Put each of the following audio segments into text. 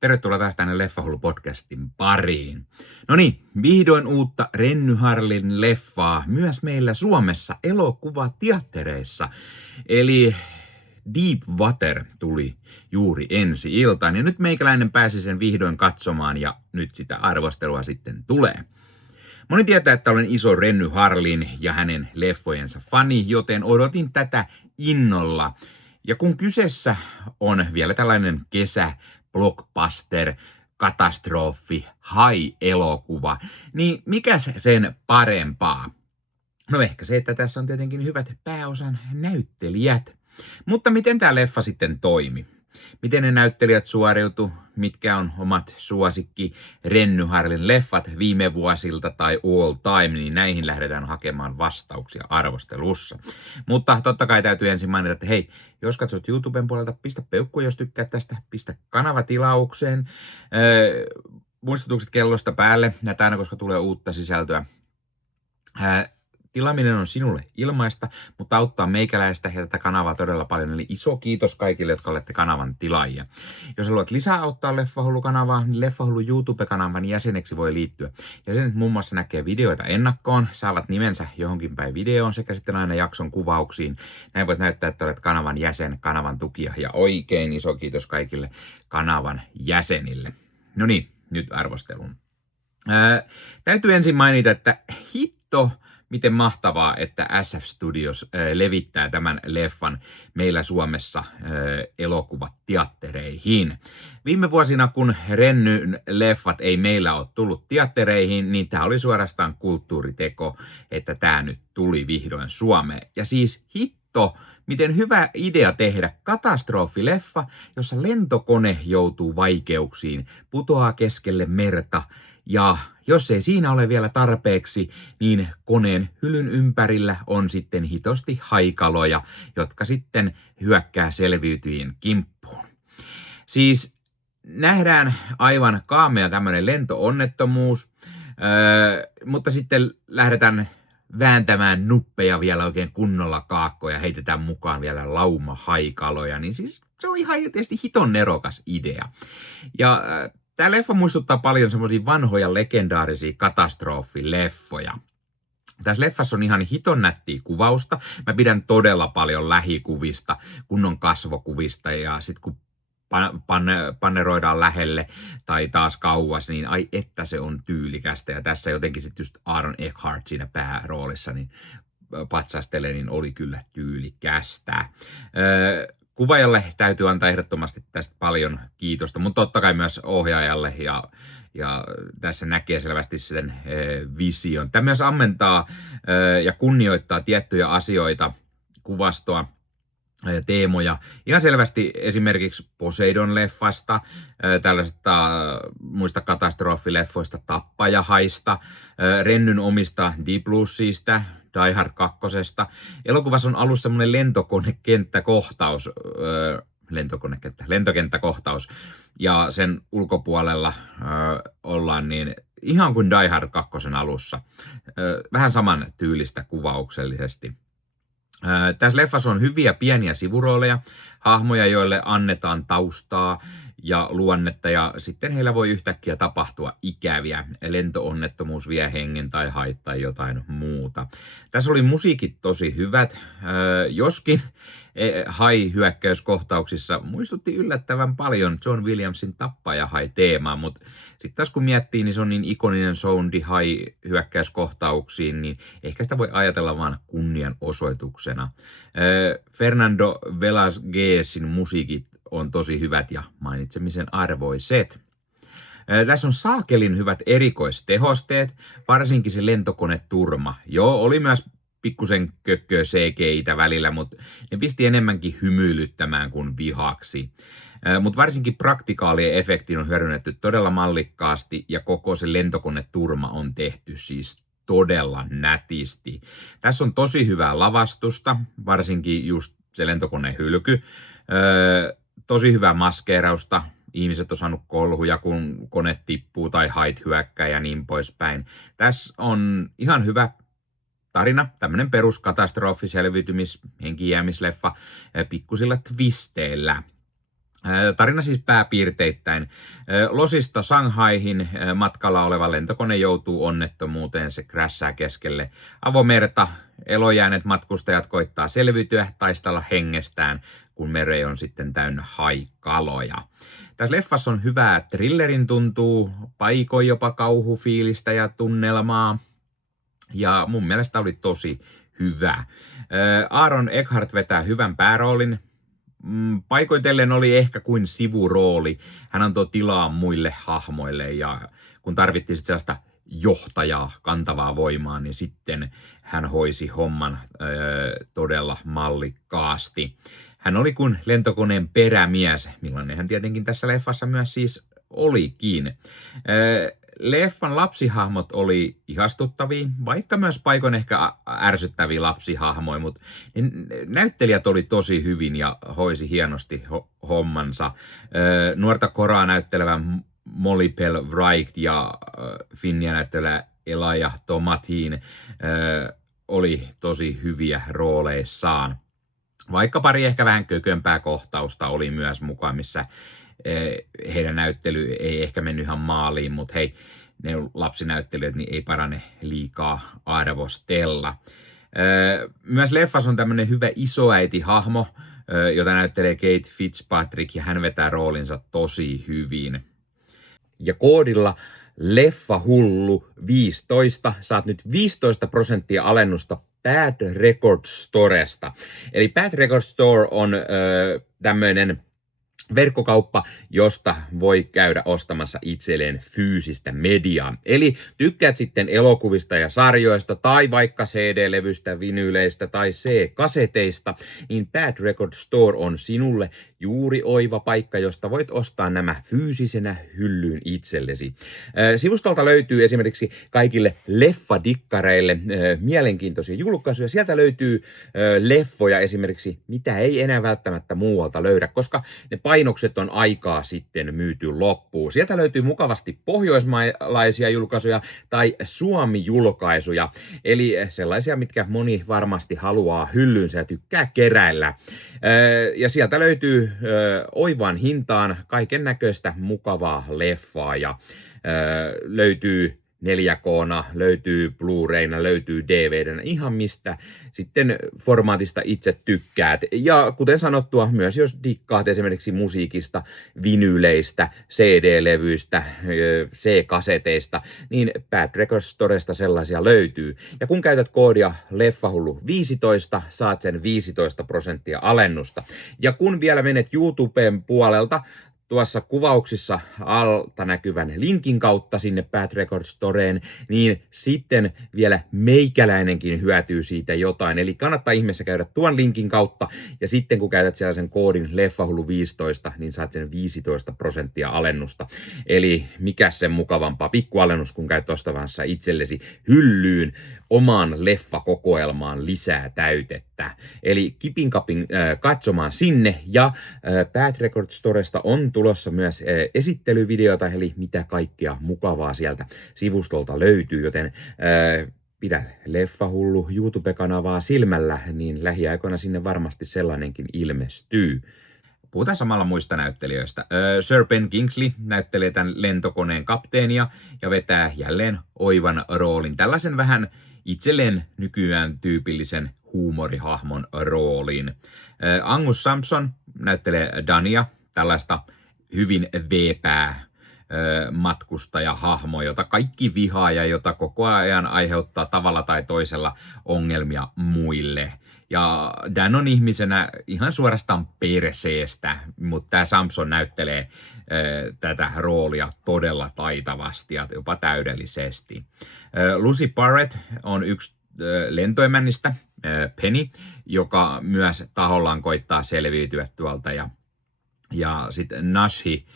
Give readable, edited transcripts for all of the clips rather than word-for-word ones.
Tervetuloa taas tänne Leffahullu-podcastin pariin. No niin, vihdoin uutta Renny Harlin leffaa myös meillä Suomessa elokuvateattereissa. Eli Deep Water tuli juuri ensi iltaan ja nyt meikäläinen pääsi sen vihdoin katsomaan ja nyt sitä arvostelua sitten tulee. Moni tietää, että olen iso Renny Harlin ja hänen leffojensa fani, joten odotin tätä innolla. Ja kun kyseessä on vielä tällainen blockbuster, katastrofi, high-elokuva, niin mikäs sen parempaa? No ehkä se, että tässä on tietenkin hyvät pääosan näyttelijät. Mutta miten tämä leffa sitten toimi? Miten ne näyttelijät suoriutu? Mitkä on omat suosikki Renny Harlin leffat viime vuosilta tai all time, niin näihin lähdetään hakemaan vastauksia arvostelussa. Mutta totta kai täytyy ensin mainita, että hei, jos katsot YouTuben puolelta, pistä peukku, jos tykkäät tästä, pistä kanava tilaukseen. Muistutukset kellosta päälle, näitä aina koska tulee uutta sisältöä. Tilaaminen on sinulle ilmaista, mutta auttaa meikäläistä ja tätä kanavaa todella paljon. Eli iso kiitos kaikille, jotka olette kanavan tilaajia. Jos haluat lisää auttaa Leffahullu-kanavaa, niin Leffahullu YouTube-kanavan jäseneksi voi liittyä. Jäsenet muun muassa näkee videoita ennakkoon, saavat nimensä johonkin päin videoon sekä sitten aina jakson kuvauksiin. Näin voit näyttää, että olet kanavan jäsen, kanavan tukija ja oikein iso kiitos kaikille kanavan jäsenille. No niin, nyt arvostelun. Täytyy ensin mainita, että hitto, miten mahtavaa, että SF Studios levittää tämän leffan meillä Suomessa elokuvateattereihin. Viime vuosina, kun Rennyn leffat ei meillä ole tullut teattereihin, niin tämä oli suorastaan kulttuuriteko, että tämä nyt tuli vihdoin Suomeen. Ja siis hitto, miten hyvä idea tehdä katastrofileffa, jossa lentokone joutuu vaikeuksiin, putoaa keskelle merta. Ja jos ei siinä ole vielä tarpeeksi, niin koneen hylyn ympärillä on sitten hitosti haikaloja, jotka sitten hyökkää selviytyjien kimppuun. Siis nähdään aivan kaamea tämmöinen lentoonnettomuus, mutta sitten lähdetään vääntämään nuppeja vielä oikein kunnolla kaakkoja ja heitetään mukaan vielä lauma haikaloja, niin siis se on ihan tietysti hiton nerokas idea. Ja tämä leffa muistuttaa paljon semmoisia vanhoja legendaarisia katastrofileffoja. Tässä leffassa on ihan hiton nättiä kuvausta. Mä pidän todella paljon lähikuvista, kunnon kasvokuvista ja sitten kun panneroidaan lähelle tai taas kauas, niin ai että se on tyylikästä. Ja tässä jotenkin sitten just Aaron Eckhart siinä pääroolissa niin patsastelee, niin oli kyllä tyylikästä. Kuvaajalle täytyy antaa ehdottomasti tästä paljon kiitosta, mutta totta kai myös ohjaajalle ja tässä näkee selvästi sen vision. Tämä myös ammentaa ja kunnioittaa tiettyjä asioita, kuvastoa, teemoja. Ihan selvästi esimerkiksi Poseidon-leffasta, tällaisesta muista katastrofileffoista Tappajahaista, Rennyn omista Deep Bluesista, Die Hard 2. Elokuvassa on alussa semmoinen lentokenttäkohtaus, ja sen ulkopuolella ollaan niin ihan kuin Die Hard 2 alussa. Vähän saman tyylistä kuvauksellisesti. Tässä leffassa on hyviä pieniä sivurooleja, hahmoja, joille annetaan taustaa ja luonnetta, ja sitten heillä voi yhtäkkiä tapahtua ikäviä. Lentoonnettomuus vie hengen tai haittaa jotain muuta. Tässä oli musiikit tosi hyvät, joskin hai-hyökkäyskohtauksissa muistutti yllättävän paljon John Williamsin Tappaja-hai-teemaa, mutta sitten taas kun miettii, niin se on niin ikoninen soundi hai-hyökkäyskohtauksiin, niin ehkä sitä voi ajatella vaan kunnianosoituksena. Fernando Velasquezin musiikit on tosi hyvät ja mainitsemisen arvoiset. Tässä on saakelin hyvät erikoistehosteet, varsinkin se lentokoneturma. Joo, oli myös pikkusen kökköä CGI-tä välillä, mutta ne pisti enemmänkin hymyilyttämään kuin vihaksi. Mutta varsinkin praktikaalien efektin on hyödynnetty todella mallikkaasti ja koko se lentokoneturma on tehty siis todella nätisti. Tässä on tosi hyvää lavastusta, varsinkin just se lentokoneen hylky. Tosi hyvää maskeerausta. Ihmiset on saanut kolhuja, kun kone tippuu tai hait hyökkää ja niin poispäin. Tässä on ihan hyvä tarina, tämmönen peruskatastrofi, selviytymis, henkijäämisleffa pikkusilla twisteillä. Tarina siis pääpiirteittäin. Losista Shanghaihin matkalla oleva lentokone joutuu onnettomuuteen. Se crashaa keskelle avomerta. Elojääneet matkustajat koittaa selviytyä, taistella hengestään, kun mere on sitten täynnä haikaloja. Tässä leffassa on hyvää thrillerin tuntuu, paikoin jopa kauhufiilistä ja tunnelmaa. Ja mun mielestä oli tosi hyvä. Aaron Eckhart vetää hyvän pääroolin. Paikoitellen oli ehkä kuin sivurooli. Hän antoi tilaa muille hahmoille ja kun tarvittiin sitten sellaista johtajaa, kantavaa voimaa, niin sitten hän hoisi homman todella mallikkaasti. Hän oli kuin lentokoneen perämies, millainen hän tietenkin tässä leffassa myös siis olikin. Leffan lapsihahmot oli ihastuttavia, vaikka myös paikoin ehkä ärsyttäviä lapsihahmoja, mutta näyttelijät oli tosi hyvin ja hoisi hienosti hommansa. Nuorta Coraa näyttelevä Molly Bell Wright ja Finniä näyttelevä Elijah Tomatin oli tosi hyviä rooleissaan. Vaikka pari ehkä vähän kökömpää kohtausta oli myös mukaan, missä heidän näyttely ei ehkä mennyt ihan maaliin, mutta hei, ne lapsinäyttelijät niin ei parane liikaa arvostella. Myös leffassa on tämmöinen hyvä isoäiti-hahmo, jota näyttelee Kate Fitzpatrick, ja hän vetää roolinsa tosi hyvin. Ja koodilla LEFFAHULLU 15 saat nyt 15% alennusta Bad Record Storesta. Eli Bad Record Store on tämmöinen verkkokauppa, josta voi käydä ostamassa itselleen fyysistä mediaa. Eli tykkäät sitten elokuvista ja sarjoista tai vaikka CD-levystä, vinyyleistä tai C-kaseteista, niin Bad Record Store on sinulle juuri oiva paikka, josta voit ostaa nämä fyysisenä hyllyyn itsellesi. Sivustolta löytyy esimerkiksi kaikille leffadikkareille mielenkiintoisia julkaisuja. Sieltä löytyy leffoja esimerkiksi, mitä ei enää välttämättä muualta löydä, koska ne painokset on aikaa sitten myyty loppuun. Sieltä löytyy mukavasti pohjoismaalaisia julkaisuja tai Suomi-julkaisuja, eli sellaisia, mitkä moni varmasti haluaa hyllyynsä ja tykkää keräillä. Ja sieltä löytyy oivaan hintaan kaiken näköistä mukavaa leffaa ja löytyy 4K:na, löytyy Blu-rayna, löytyy DVDnä, ihan mistä sitten formaatista itse tykkäät. Ja kuten sanottua, myös jos dikkaat esimerkiksi musiikista, vinyyleistä, CD-levyistä, C-kaseteista, niin Bad Record Storesta sellaisia löytyy. Ja kun käytät koodia LEFFAHULLU15, saat sen 15% alennusta. Ja kun vielä menet YouTuben puolelta, tuossa kuvauksissa alta näkyvän linkin kautta sinne Bad Record Storeen, niin sitten vielä meikäläinenkin hyötyy siitä jotain. Eli kannattaa ihmeessä käydä tuon linkin kautta, ja sitten kun käytät siellä sen koodin LEFFAHULLU15, niin saat sen 15% alennusta. Eli mikä sen mukavampaa pikkualennus, kun käyt ostavassa itsellesi hyllyyn omaan leffakokoelmaan lisää täytettä. Eli kipin kapin katsomaan sinne, ja Bad Record Storesta on tulossa myös esittelyvideota, eli mitä kaikkea mukavaa sieltä sivustolta löytyy, joten pidä Leffahullu YouTube-kanavaa silmällä, niin lähiaikoina sinne varmasti sellainenkin ilmestyy. Puhutaan samalla muista näyttelijöistä. Sir Ben Kingsley näyttelee tämän lentokoneen kapteenia ja vetää jälleen oivan roolin. Tällaisen vähän itselleen nykyään tyypillisen huumorihahmon rooliin. Angus Sampson näyttelee Dania, tällaista hyvin veepää matkustajahahmo, jota kaikki vihaa ja jota koko ajan aiheuttaa tavalla tai toisella ongelmia muille. Ja Dan on ihmisenä ihan suorastaan perseestä, mutta tämä Samson näyttelee tätä roolia todella taitavasti ja jopa täydellisesti. Lucy Barrett on yksi lentoemännistä, Penny, joka myös tahollaan koittaa selviytyä tuolta. Ja sitten Nashi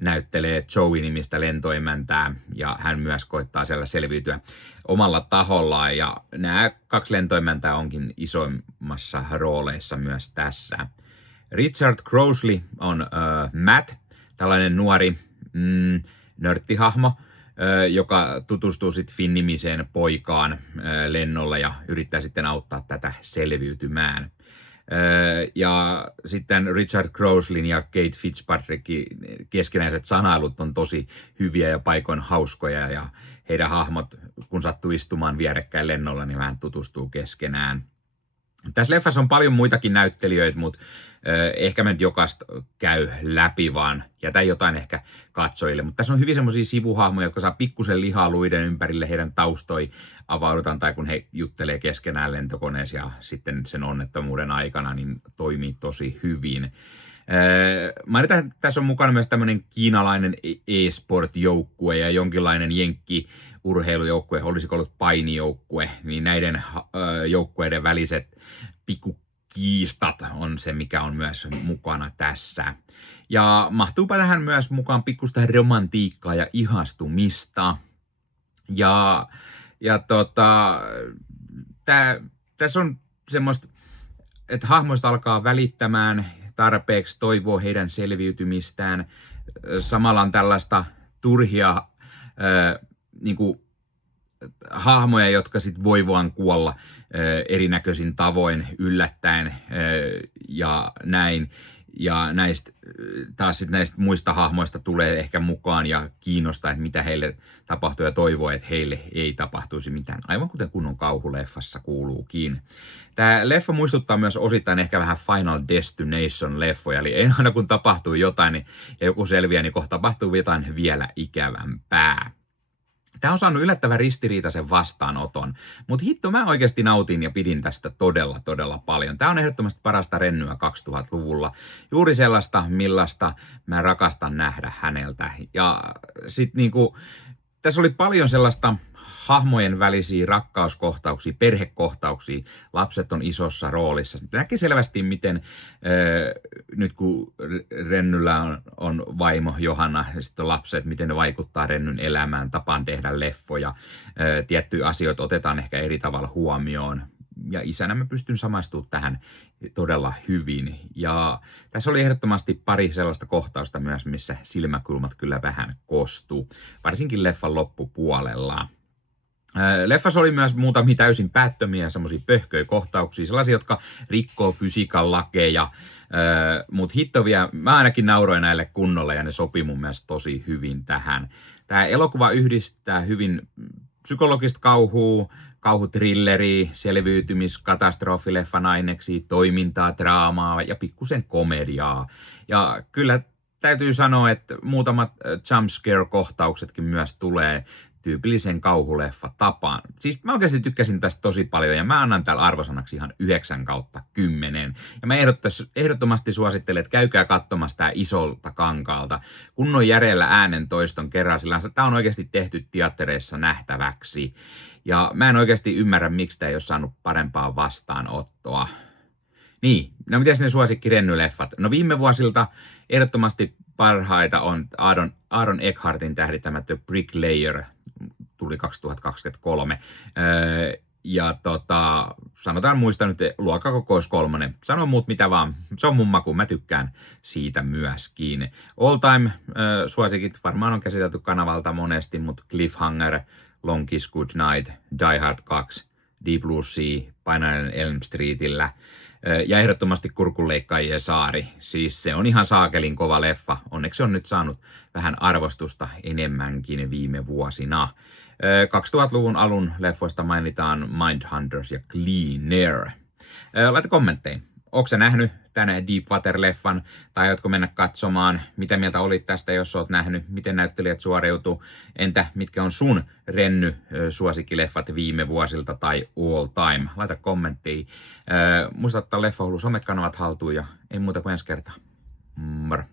näyttelee Joey-nimistä lentoemäntää, ja hän myös koittaa siellä selviytyä omalla tahollaan, ja nämä kaksi lentoemäntää onkin isoimmassa rooleissa myös tässä. Richard Crosley on Matt, tällainen nuori nörttihahmo, joka tutustuu sitten Finn-nimiseen poikaan lennolla ja yrittää sitten auttaa tätä selviytymään. Ja sitten Richard Croslin ja Kate Fitzpatrickin keskinäiset sanailut on tosi hyviä ja paikoin hauskoja, ja heidän hahmot, kun sattuu istumaan vierekkäin lennolla, niin vähän tutustuu keskenään. Tässä leffassa on paljon muitakin näyttelijöitä, mutta ehkä mä nyt jokaista käy läpi, vaan jätän jotain ehkä katsojille. Mutta tässä on hyvin semmoisia sivuhahmoja, jotka saa pikkusen lihaa luiden ympärille, heidän taustoi avaudutaan, tai kun he juttelee keskenään lentokoneessa ja sitten sen onnettomuuden aikana, niin toimii tosi hyvin. Mainitaan, että tässä on mukana myös tämmöinen kiinalainen e-sport-joukkue ja jonkinlainen jenkki-urheilujoukkue, olisiko ollut painijoukkue, niin näiden joukkueiden väliset pikkukiistat on se, mikä on myös mukana tässä. Ja mahtuupa tähän myös mukaan pikkusta romantiikkaa ja ihastumista. Tässä on semmoista, että hahmoista alkaa välittämään tarpeeksi, toivoo heidän selviytymistään. Samalla on tällaista turhia hahmoja, jotka sit voi vaan kuolla erinäköisin tavoin yllättäen ja näin. Ja näistä muista hahmoista tulee ehkä mukaan ja kiinnostaa, että mitä heille tapahtuu, ja toivoo, että heille ei tapahtuisi mitään. Aivan kuten kunnon kauhuleffassa kuuluukin. Tämä leffa muistuttaa myös osittain ehkä vähän Final Destination-leffoja, eli aina kun tapahtuu jotain ja joku selviää, niin kohta tapahtuu jotain vielä ikävämpää. Tämä on saanut yllättävän ristiriitaisen vastaanoton, mutta hitto, mä oikeasti nautin ja pidin tästä todella paljon. Tämä on ehdottomasti parasta rennyä 2000-luvulla. Juuri sellaista, millaista mä rakastan nähdä häneltä. Ja sitten tässä oli paljon sellaista hahmojen välisiä rakkauskohtauksia, perhekohtauksia. Lapset on isossa roolissa. Näki selvästi, miten nyt kun Rennyllä on vaimo Johanna ja sitten lapset, miten ne vaikuttaa Rennyn elämään, tapaan tehdä leffoja. Tiettyjä asioita otetaan ehkä eri tavalla huomioon. Ja isänä mä pystyn samaistumaan tähän todella hyvin. Ja tässä oli ehdottomasti pari sellaista kohtausta myös, missä silmäkulmat kyllä vähän kostuu. Varsinkin leffan loppupuolella. Leffassa oli myös muutamia täysin päättömiä semmoisia pöhköjä-kohtauksia, sellaisia, jotka rikkoo fysiikan lakeja, mutta hitto vielä, mä ainakin nauroin näille kunnolla ja ne sopii mun mielestä tosi hyvin tähän. Tämä elokuva yhdistää hyvin psykologista kauhuthrilleria, selviytymiskatastrofileffan aineksia, toimintaa, draamaa ja pikkusen komediaa. Ja kyllä täytyy sanoa, että muutamat jumpscare-kohtauksetkin myös tulee tyypillisen kauhuleffa tapaan. Siis mä oikeasti tykkäsin tästä tosi paljon ja mä annan täällä arvosanaksi ihan 9/10. Ja mä ehdottomasti suosittelen, että käykää katsomassa tää isolta kankaalta. Kunnon järjellä äänen toiston kerran, sillä tää on oikeasti tehty teattereissa nähtäväksi. Ja mä en oikeasti ymmärrä, miksi tää ei ole saanut parempaa vastaanottoa. Niin, no mitäs ne suosikki-rennyleffat? No viime vuosilta ehdottomasti parhaita on Aaron Eckhartin tähdittämä The Bricklayer, tuli 2023. Ja sanotaan muista nyt Luokkakokous 3. Sano muut mitä vaan, se on mun maku, mä tykkään siitä myöskin. All Time suosikit varmaan on käsitelty kanavalta monesti, mutta Cliffhanger, Long Kiss Goodnight, Die Hard 2, Deep Blue Sea, Painajainen Elm Streetillä. Ja ehdottomasti Kurkunleikkaajien saari. Siis se on ihan saakelin kova leffa. Onneksi on nyt saanut vähän arvostusta enemmänkin viime vuosina. 2000-luvun alun leffoista mainitaan Mindhunters ja Cleaner. Laita kommentteja. Ootko sä nähnyt tänne Deepwater-leffan? Tai aiotko mennä katsomaan? Mitä mieltä olit tästä, jos oot nähnyt? Miten näyttelijät suoriutuu? Entä mitkä on sun Renny-suosikkileffat viime vuosilta tai all time? Laita kommenttia. Muista ottaa Leffahullu somekanavat haltuun ja ei muuta kuin ensi kertaa. Moro.